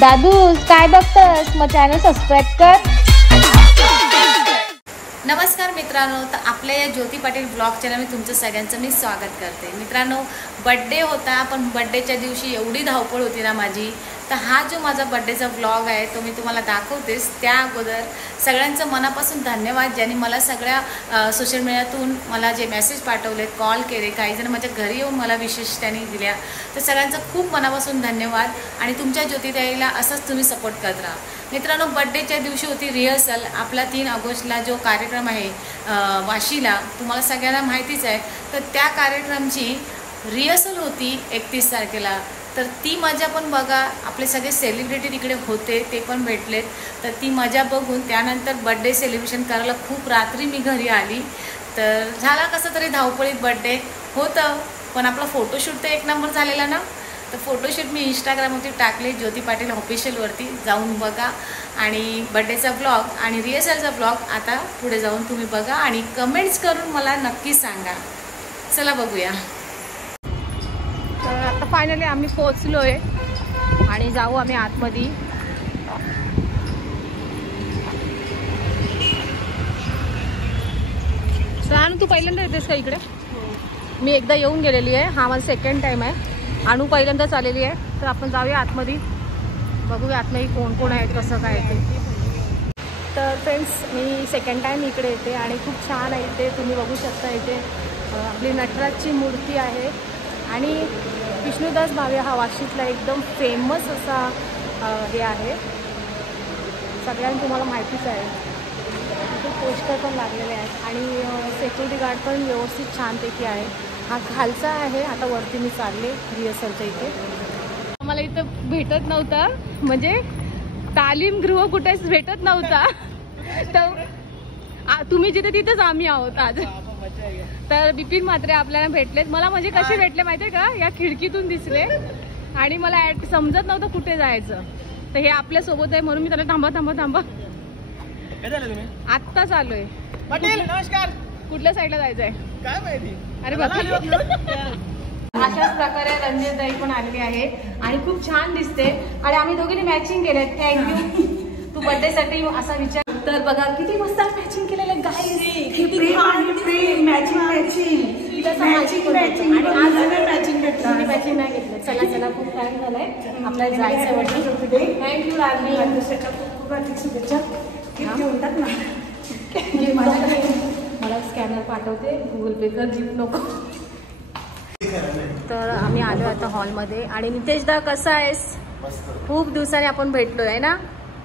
दादू काय बघतस, मग channel subscribe कर। नमस्कार मित्रांनो, तर आपल्या या ज्योती पाटील ब्लॉग चॅनल में तुमचं सगळ्यांचं मी स्वागत करते। मित्रांनो, बर्थडे होता, पण बर्थडेच्या दिवशी एवढी धावपळ होती ना माझी, तर हा जो माझा बर्थडेचा ब्लॉग आहे तो मी तुम्हाला दाखवतेच। त्या अगोदर सगळ्यांचं मनापासून धन्यवाद, ज्यांनी मला सगळ्या सोशल मीडियातून मला जे मेसेज पाठवले, कॉल केले, काही जण माझ्या घरी येऊन मला विशेष त्यांनी दिल्या, तर सगळ्यांचं खूप मनापासून धन्यवाद। आणि तुमच्या ज्योतिताईला असंच तुम्ही सपोर्ट करत राहा। मित्रांनो, बर्थडेच्या दिवशी होती रिहर्सल। आपला 3 ऑगस्टला जो कार्यक्रम आहे वाशीला, तुम्हाला सगळ्यांना माहितीच आहे, तर त्या कार्यक्रमाची रिहर्सल होती 31 तारखेला। तर ती मजा पण बघा, आपले सगळे सेलिब्रिटी तिकडे होते, ते पण भेटलेत, तर ती मजा बघून त्यानंतर बर्थडे सेलिब्रेशन करायला खूप रात्री मी घरी आली। तर झाला कसं तरी धावपळीत बर्थडे होतं, पण आपला फोटोशूट तर एक नंबर झालेला ना। तर फोटोशूट मी इंस्टाग्रामवरती टाकले, ज्योती पाटील ऑफिशियलवरती जाऊन बघा। आणि बर्थडेचा ब्लॉग आणि रिहर्सलचा ब्लॉग आता पुढे जाऊन तुम्ही बघा आणि कमेंट्स करून मला नक्की सांगा। चला बघूया। तर आता फायनली आम्ही पोहोचलोय आणि जाऊ आम्ही आतमध्ये। अनु, तू पहिल्यांदा येतेस का इकडे? मी एकदा येऊन गेलेली आहे, हा माझा सेकंड टाइम आहे। अनु पहिल्यांदाच आलेली आहे, तर आपण जाऊया आतमध्ये, बघूया आतमध्ये कोण कोण आहेत, कसं काय ते। तर फ्रेंड्स, मी सेकंड टाइम इकडे येते आणि खूप छान आहे इथे, तुम्ही बघू शकता। इथे आपली नटराजची मूर्ती आहे आणि विष्णुदास भावे हा वाशीतला एकदम फेमस असा हे आहे, सगळ्यांना तुम्हाला माहितीच आहे। इथे पोस्टर पण लागलेले आहेत आणि सिक्युरिटी गार्ड पण व्यवस्थित छानपैकी आहे। हा खालचा आहे, आता वरती मी चालले रिहर्सलच्या इथे। मला इथं भेटत नव्हता, म्हणजे तालीम गृह कुठेच भेटत नव्हता, तर तुम्ही जिथे तिथेच आम्ही आहोत आज। तर बिपिन म्हात्रे आपल्याला भेटलेत, मला म्हणजे कसे भेटले माहिती आहे का, या खिडकीतून दिसले आणि मला समजत नव्हतं कुठे जायचं, तर हे आपल्या सोबत आहे म्हणून मी त्याला थांबा थांबा थांबा आत्ताच आलोय। पाटील नमस्कार, कुठल्या साईडला जायचंय काय माहिती? अरे बाबा, अशाच प्रकारे रंजिताई पण आलेली आहे आणि खूप छान दिसते आणि आम्ही दोघींनी मॅचिंग केले। थँक्यू तू बर्थडे साठी असा विचार। तर बघा किती मस्त मॅचिंग केलेले गाईस, मॅचिंग नाही घेतलं। चला चला, खूप टाइम झालाय, आपल्याला जायचं वाटतं। थँक्यू राणी, शुभेच्छा। मला स्कॅनर पाठवते, गुगल पे कर, गिफ्ट नको। तर आम्ही आलो आता हॉलमध्ये आणि नितेशदा कसा आहेस? खूप दिवसांनी आपण भेटलोय आहे ना।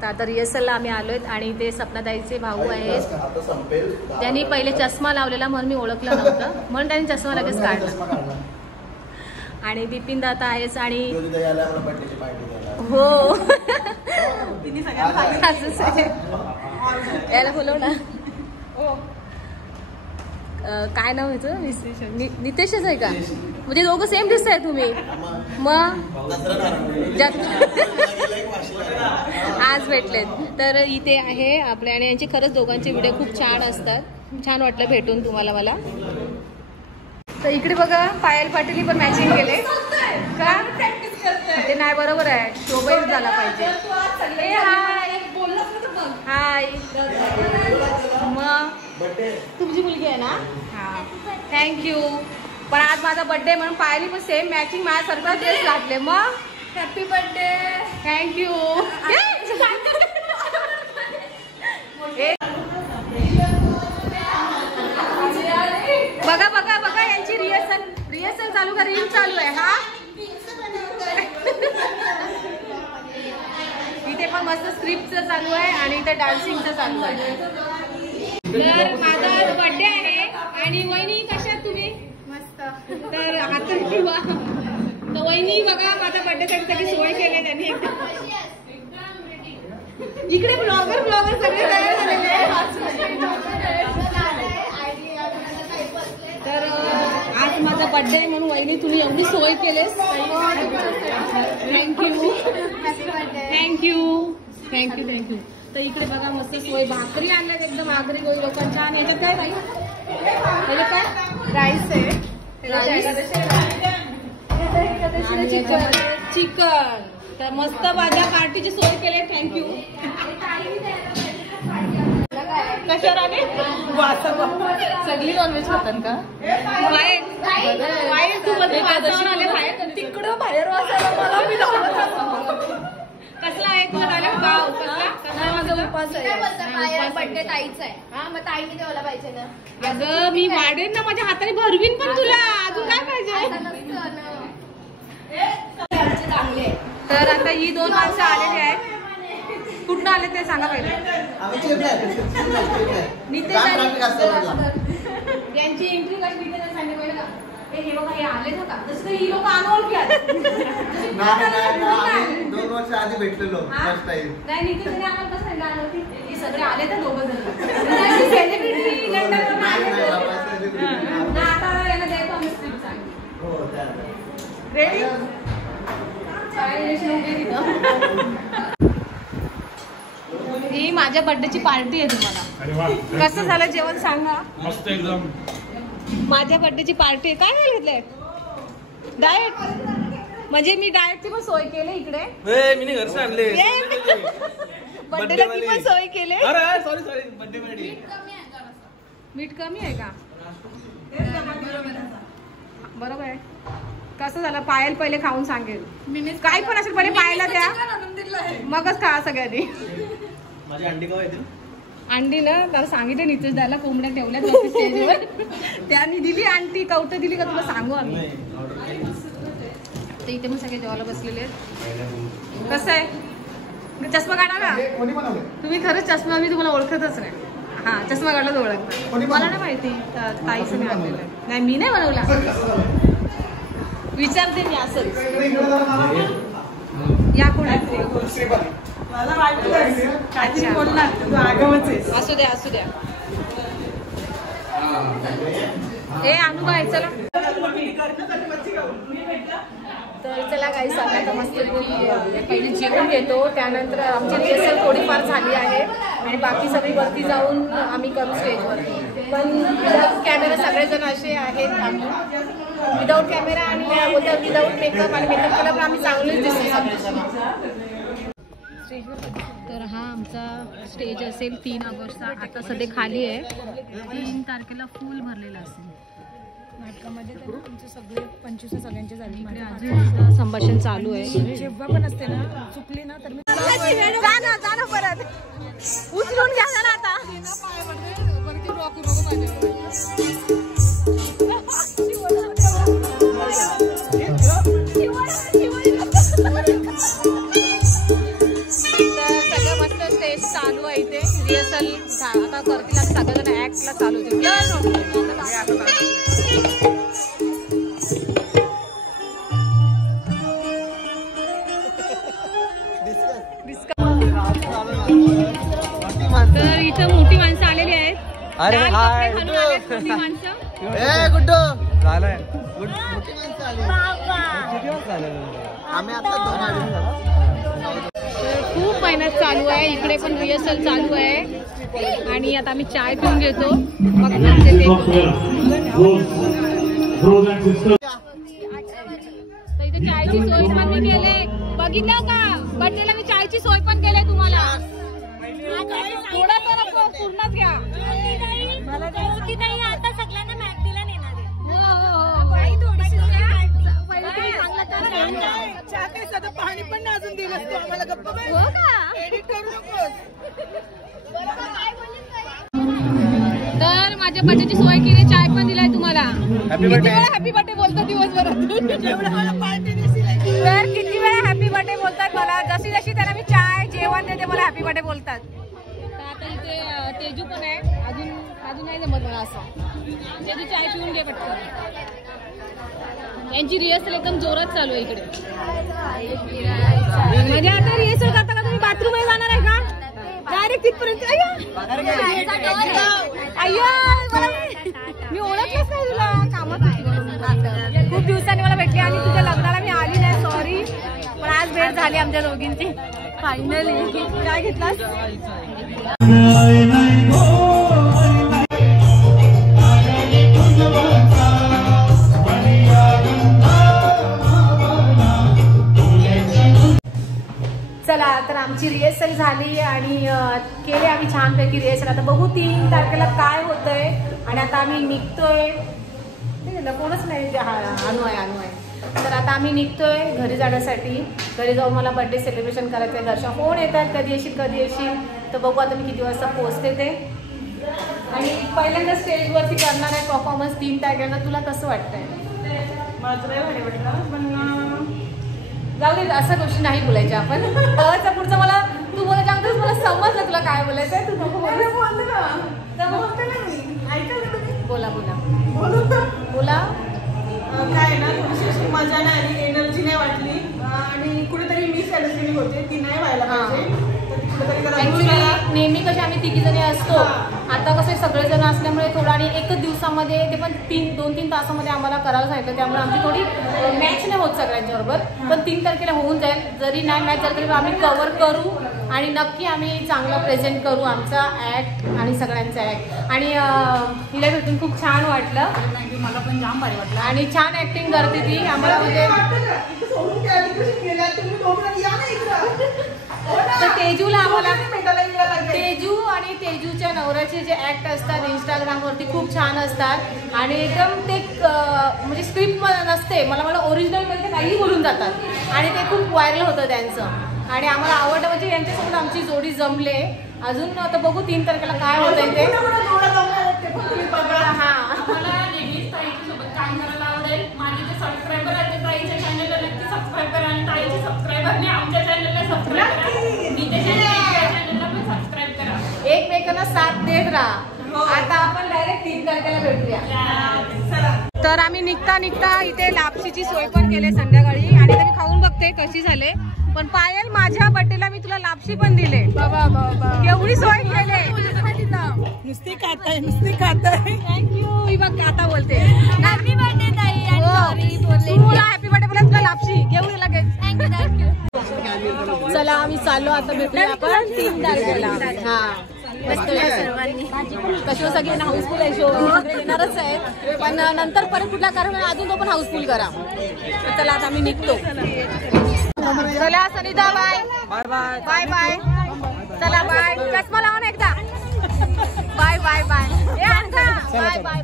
तर आता रिहर्सलला आम्ही आलोय आणि ते सपनाताईचे भाऊ आहेत, त्यांनी पहिले चष्मा लावलेला म्हणून मी ओळखलं नव्हतं, म्हणून त्यांनी चष्मा लगेच काढला। आणि बिपिन दादा आहेस आणि हो याला बोलव ना, काय नाव आहे तुझं? नितेशच आहे का? म्हणजे दोघं सेम दिसताय तुम्ही, मग आज भेटलेत। तर इथे आहे आपल्या आणि यांचे खरंच दोघांचे व्हिडिओ खूप छान असतात, छान वाटलं भेटून तुम्हाला मला। तर इकडे बघा, पायल पाटील पण मॅचिंग केले का? ते नाही, बरोबर आहे, शोभा झाला पाहिजे। हाय, मग तुमची मुलगी आहे ना? हा, थँक्यू। पण आज माझा बर्थडे म्हणून पायली पण सेम मॅचिंग माझ्यासारखा ड्रेस घातले। मग हॅपी बर्थडे, थँक्यू। बघा बघा बघा, यांची रिहर्सल चालू का, रील चालू आहे। हा, इथे पण मस्त स्क्रिप्टचं चालू आहे आणि इथे डान्सिंगचं चालू आहे। तर माझा बर्थडे आहे आणि वहिनी कशा आहात तुम्ही? मस्त। तर आता किंवा तर वहिनी बघा, माझ्या बर्थडेसाठी सगळी सोय केली त्यांनी। इकडे ब्लॉगर सगळे तयार झालेले। तर आज माझा बर्थडे म्हणून वहिनी तुम्ही एवढी सोय केलीस, थँक्यू थँक्यू थँक्यू थँक्यू। तर इकडे बघा मस्त सोय, भाकरी आणल्यात एकदम आगरी गोई लोकांच्या। आणि याच्यात काय राईस, याच्यात काय राईस आहे, चिकन तर मस्त माझ्या पार्टीची सोय केली. थँक्यू. कशावर आले? सगळी नॉनव्हेज खातात का? बाहेर तू तिकडं बाहेर वाचायला मला मी कसला आहे तू म्हणाले गाव कसला माझा उपास आहे. बर्थडे ताईचा आहे. हा मग ताईने जेवला पाहिजे ना. अगं मी वाढेन ना माझ्या हाताने भरवीन पण तुला अजून काय पाहिजे. तर आता ही 2 माणसं आलेली आहेत. कुठनं आले ते सांगा पहिले. यांची एंट्री कशी तिथे सांगितलं पहिलं का हे बघा हे आले का तसं ही लोक अनोळखी आहेत. 2 वर्ष आधी भेटलेलो फर्स्ट टाइम. नाही नितीन आम्हाला कसं सांगितलं अनोळखी हे सगळे आले तर दोघं जण सेलिब्रिटी लंडनवरून आले ना. आता याला द्यायचं आम्ही स्क्रिप्ट सांग. हो त्या रेडी ही माझ्या बर्थडेची पार्टी आहे तुम्हाला. कसं झालं जेवण सांग ना. मस्त एकदम. माझ्या बर्थडेची पार्टी आहे. काय नाही घेतलंय डाएट म्हणजे मी डाएटची पण सोय केली इकडे. मी घर से आणले बर्थडेला ती पण सोय केली. सॉरी बर्थडे मीठ कमी आहे का? बरोबर आहे. कसं झालं पायल पहिले खाऊन सांगेल काय पण असेल पहिले पायला द्या मगच खा सगळ्यांनी. माझी अंडी का येतील. अंडी ना त्याला सांगितले नितेश द्यायला कोंबड्या ठेवल्या स्टेजवर त्यांनी दिली अंडी कवटं दिली का तुला सांगू आम्ही. तर इथे पण सगळे जेवायला बसलेले आहेत. कसं आहे चष्मा काढा ना तुम्ही. खरंच चष्मा मी तुम्हाला ओळखतच नाही. हा चष्मा काढला ओळखता मला नाही माहिती. ताईच मी आणलेलं नाही मी नाही बनवला. विचारते मी असंच या कोण असू द्या असू द्या. हे आणू काय चला. तर चला काही सांगा मस्त पहिले जेवून घेतो त्यानंतर आमची रिहर्सल थोडीफार झाली आहे आणि बाकी सगळी वरती जाऊन आम्ही करू स्टेजवरती. पण विदाऊट कॅमेरा सगळेजण असे आहेत. आम्ही विदाऊट कॅमेरा आणि विदाऊट मेकअप आणि मेकअप केला पण आम्ही चांगलेच दिसतो. तर हा आमचा स्टेज असेल 3 ऑगस्टचा. आता सध्या खाली आहे. 3 तारखेला फुल भरलेला असेल. नाटकामध्ये तर आमचे सगळे 25 सगळ्यांचे झाले. इकडे अजून संभाषण चालू आहे. जेव्हा पण असते ना चुकली ना तर मी जा ना परत उचलून घ्या ना आता. सगळं मस्त स्टेज चालू आहे इथे. रिहर्सल आता करतील आता सगळेजण ऍक्टला चालू होतील. तर इथं मोठी माणसं आलेली आहेत. अरे हाय मोठी माणसं गुड्डू झालंय. मोठी माणसं आली. आम्ही आता 2 आले झाला. खूप मेहनत चालू आहे. इकडे पण रिहर्सल चालू आहे आणि आता आम्ही चाय पिऊन घेतो. मग इथे चायची सोय पण मी केले. बघितलं का बर्थडेला मी चायची सोय पण केली तुम्हाला. थोडा तर पूर्णच घ्या. आता सगळ्यांना मॅगडीला नेणार पाणी पण अजून दिलं आम्हाला गप्पा एडिट करू नकोस. तर माझ्या बर्थडेची सोय केली. चाय पण दिलाय तुम्हाला. हॅपी बर्थडे बोलतात दिवसभरात. तर किती वेळा हॅपी बर्थडे बोलतात मला. जशी जशी त्यांना मी चाय जेवण देते मला हॅपी बर्थडे बोलतात. तर आता इथे तेजू पण आहे. अजून नाही जमत मला असं. तेजू चाय पिऊन घे पटकन. यांची रिहर्सल एकदम जोरात चालू आहे इकडे. म्हणजे आता रिहर्सल करता का तुम्ही बाथरूम मध्ये जाणार आहे का डायरेक्ट तिथपर्यंत. मी ओळखलंच नाही तुला. कामात होती खूप दिवसांनी मला भेटली आणि तुझ्या लग्नाला मी आली नाही. सॉरी पण आज भेट झाली आमच्या दोघींची फायनली. काय घेतलास? आमची रिहर्सल झाली आणि केली आम्ही छानपैकी रिहर्सल. आता बघू 3 तारखेला काय होतंय. आणि आता आम्ही निघतोय. कोणच नाही, अनु आहे. तर आता आम्ही निघतोय घरी जाण्यासाठी. घरी जाऊन मला बर्थडे सेलिब्रेशन करायचं आहे. दर्शन फोन येतात कधी येशील. तर बघू आता मी किती वाजता पोहोचते ते. आणि पहिल्यांदा स्टेजवरती करणार आहे परफॉर्मन्स 3 तारखेला. तुला कसं वाटतंय? माझं नाही भारी वाटलं, पण जाऊ दे, अशा गोष्टी नाही बोलायच्या आपण. त्याचा पुढचं मला तू बोलायच्या अगोदरच मला समजलं तुला काय बोलायचं आहे. तू नको बोलू. बोला. काय ना थोडीशी मजा नाही आली, एनर्जी नाही वाटली आणि कुठेतरी मिस अंडरस्टँडिंग होते ती नाही व्हायला पाहिजे. ऍक्च्युली नेहमी कसे आम्ही 3 जणी असतो. आता कसे सगळेजण असल्यामुळे थोडं आणि एकच दिवसामध्ये ते पण 2-3 तासामध्ये आम्हाला करायला सांगितलं. त्यामुळे आमची थोडी मॅच नाही होत सगळ्यांच्या बरोबर. पण 3 तारखेला होऊन जाईल. जरी नाही मॅच झालं तरी आम्ही कव्हर करू आणि नक्की आम्ही चांगला प्रेझेंट करू आमचा ॲक्ट आणि सगळ्यांचा ॲक्ट. आणि हिला भेटून खूप छान वाटलं. मला पण जाम भारी वाटलं आणि छान ॲक्टिंग करते ती. आम्हाला म्हणजे तर तेजूला आम्हाला तेजू आणि तेजूच्या नवऱ्याचे जे ॲक्ट असतात इंस्टाग्रामवरती खूप छान असतात आणि एकदम ते म्हणजे स्क्रिप्ट नसते. मला ओरिजिनलमध्ये काही बोलून जातात आणि ते खूप व्हायरल होतं त्यांचं आणि आम्हाला आवडलं. म्हणजे यांच्यासोबत आमची जोडी जमले. अजून आता बघू 3 तारखेला काय होतंय ते. मला नेहमीच ताईसोबत काम करायला आवडेल. माझे जे सबस्क्रायबर आहेत ते ताईच्या चॅनलला नक्की सबस्क्राईब करा आणि ताईचे सबस्क्रायबरने आमच्या चॅनलला सबस्क्राईब करा. मी त्याच्या चॅनलला पण सबस्क्राईब करा. एकमेकांना साथ देत राहा. आता आपण डायरेक्ट 3 तारखेला भेटूया. तर आम्ही निघता इथे लापशीची सोय पण केली संध्याकाळी आणि मी खाऊन बघते कशी झाले. पण पायल माझ्या बर्थडेला मी तुला लापशी पण दिले. केवढी सोय केली. नुसती खाताय थँक्यू. ही बघ आता बोलते हॅपी बर्थडे ताई. तुला हॅपी बर्थडे बोला. तुला लापशी घेऊन ये लगेच. चला आम्ही चाललो आता भेटूया आपण 3 तारखेला. कशो सगळे हाऊसफुल आहे. शो सगळे येणारच आहेत पण नंतर परत कुठला कारण अजून तो पण हाऊसफुल करा. चला आता आम्ही निघतो. चला सनिता बाय बाय बाय. चला बाय. चष्मा लावून एकदा bye bye bye. Bye bye bye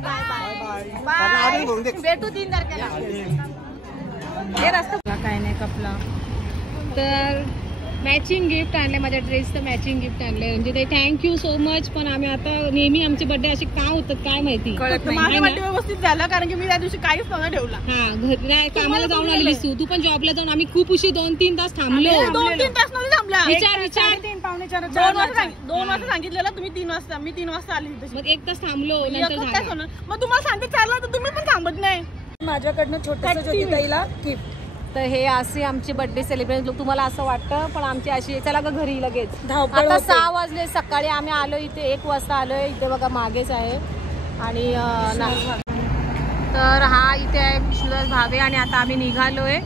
bye. भेटू 3 तारखेला. हे रस्ता काय नाही कपला. तर मॅचिंग गिफ्ट आणले. माझ्या ड्रेसचं मॅचिंग गिफ्ट आणले. म्हणजे ते थँक्यू सो मच. पण आम्ही आता नेहमी आमचे बर्थडे असे का होतात काय माहिती. माझा बर्थडे व्यवस्थित झाला कारण की मी त्या दिवशी काहीच नव्हता ठेवला. हा घरी नाही कामाला जाऊन आलेली तू पण जॉबला जाऊन आम्ही खूप उशीर 2-3 तास थांबलो. 2-3 तास नव्हते थांबला. विचार 2 वाजता सांगितलेलं तुम्ही 3 वाजता. मी 3 वाजता आली. मग 1 तास थांबलो. मग तुम्हाला सांगते 4ला तर तुम्ही पण थांबत नाही. माझ्याकडनं छोटं ज्योतिताईला गिफ्ट. तर हे असे आमचे बर्थडे सेलिब्रेशन तुम्हाला असं वाटतं पण आमची अशी. चला ग घरी लगेच. आता 6 वाजले. सकाळी आम्ही आलो इथे 1 वाजता आलोय. इथे बघा मागेच आहे आणि तर हा इथे आहे विष्णुदास भावे आणि आता आम्ही निघालोय.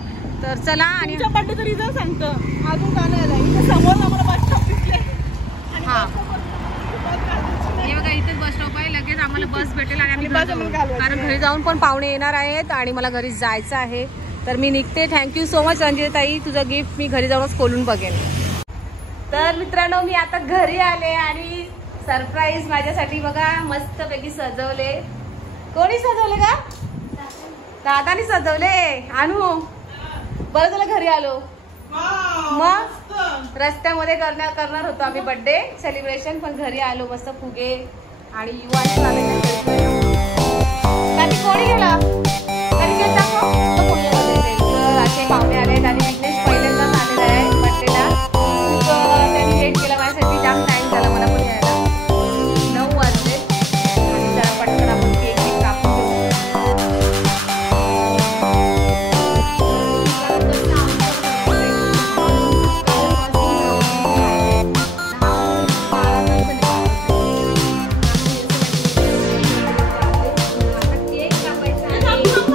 तर चला. आणि बर्थडे तरी जर सांगतं अजून का नाही इथे समोर आम्हाला बस स्टॉप दिसले. हा हे बघा इथेच बस स्टॉप आहे. लगेच आम्हाला बस भेटेल आणि आम्ही कारण घरी जाऊन पण पाहुणे येणार आहेत आणि मला घरी जायचं आहे. तर मी निघते. थँक्यू सो मच संजय ताई. तुझं गिफ्ट मी घरी जाऊनच खोलून बघेन. तर मित्रांनो मी आता घरी आले आणि सरप्राईज माझ्यासाठी बघा मस्तपैकी सजवले. कोणी सजवले का? दादानी सजवले. आणू बरं झालं घरी आलो. मग रस्त्यामध्ये करणार होतो आम्ही बर्थडे सेलिब्रेशन पण घरी आलो. मस्त फुगे आणि युवा कोणी गेला असे पाहुणे आले आणि विघ्नेश पहिल्यांदाच आलेला आहे बर्थडेला. खूप त्यांनी लेट केला माझ्यासाठी. जाम टाईम झाला मला पण यायला. 9 वाजले आणि जरा पटकन आपण केक कापून केक कापायचा.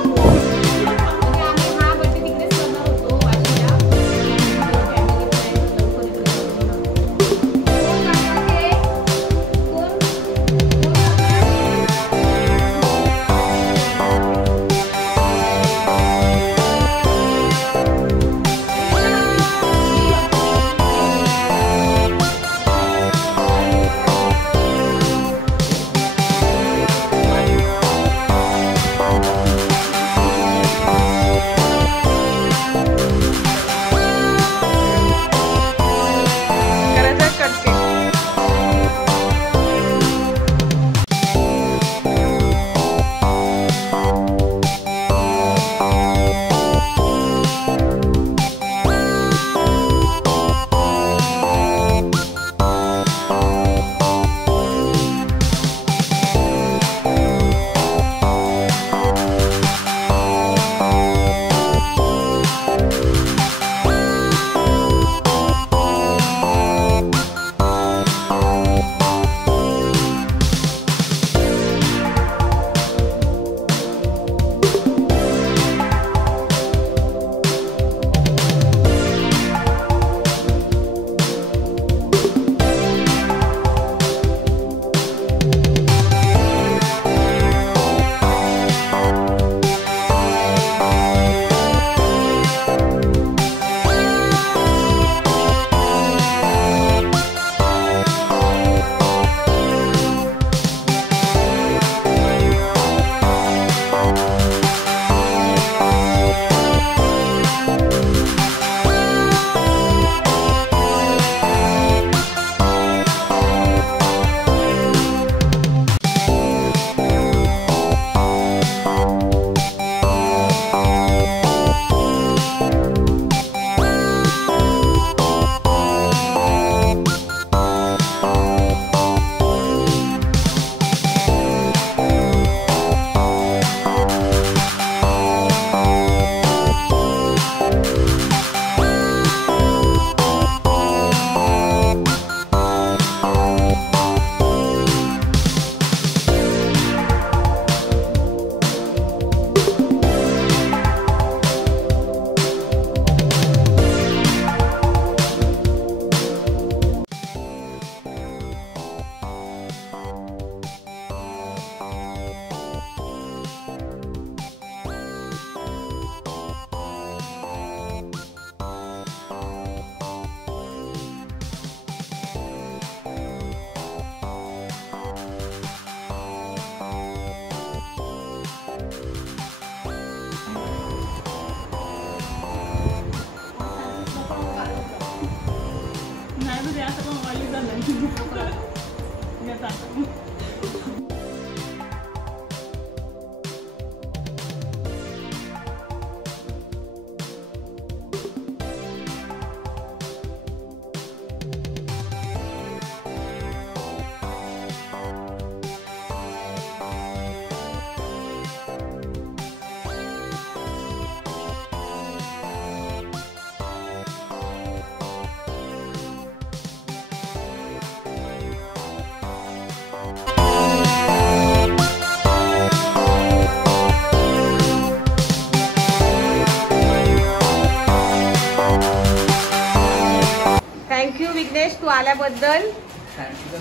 थँक्यू विघ्नेश, तू आल्याबद्दल.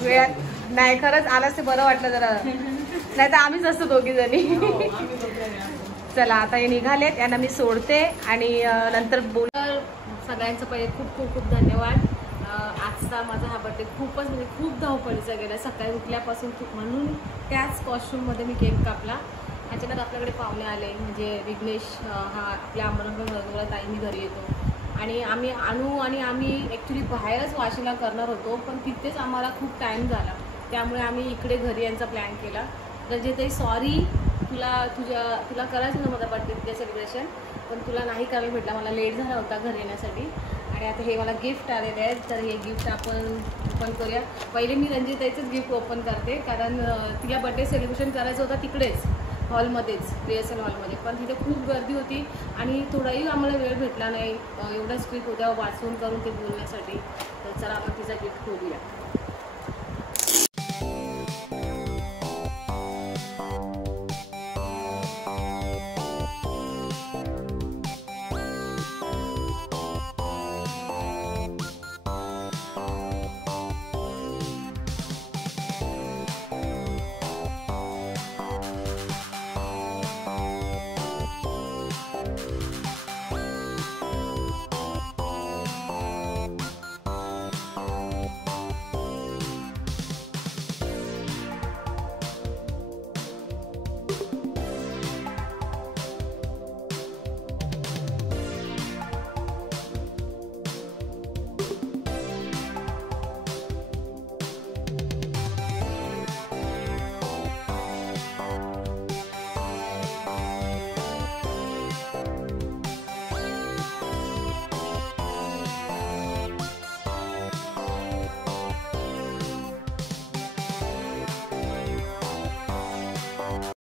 वेळात नाही, खरंच आलास ते बरं वाटलं जरा, नाही तर आम्हीच असतो दोघी जणी. चला आता हे निघालेत, यांना मी सोडते आणि नंतर बोल. सगळ्यांचं पहिले खूप खूप खूप धन्यवाद. आजचा माझा हा बड्डे खूपच म्हणजे खूप धावपळीचा गेला. सकाळी उठल्यापासून म्हणून त्याच कॉस्ट्यूममध्ये मी केक कापला. अचानक आपल्याकडे पाहुणे आले, म्हणजे विघ्नेश हा आपल्या आम्हाला ताईंनी घरी येतो आणि आम्ही आम्ही ॲक्च्युली बाहेरच वाशीला करणार होतो, पण तिथेच आम्हाला खूप टाईम झाला. त्यामुळे आम्ही इकडे घरी यांचा प्लॅन केला. रंजिताई सॉरी, तुला करायचं ना माझा बड्डे सेलिब्रेशन, पण तुला नाही करायला भेटला, मला लेट झाला होता घरी येण्यासाठी. आणि आता हे मला गिफ्ट आलेले आहेत, तर हे गिफ्ट आपण ओपन करूया. पहिले मी रंजिताईचंच गिफ्ट ओपन करते, कारण तिला बड्डे सेलिब्रेशन करायचं होतं तिकडेच हॉलमध्येच, PSL हॉलमध्ये, पण तिथे खूप गर्दी होती आणि थोडाही आम्हाला वेळ भेटला नाही. एवढा स्ट्रिक होत्या वाचून करून ते बोलण्यासाठी. तर चला आपण तिचा गिफ्ट खोलूया.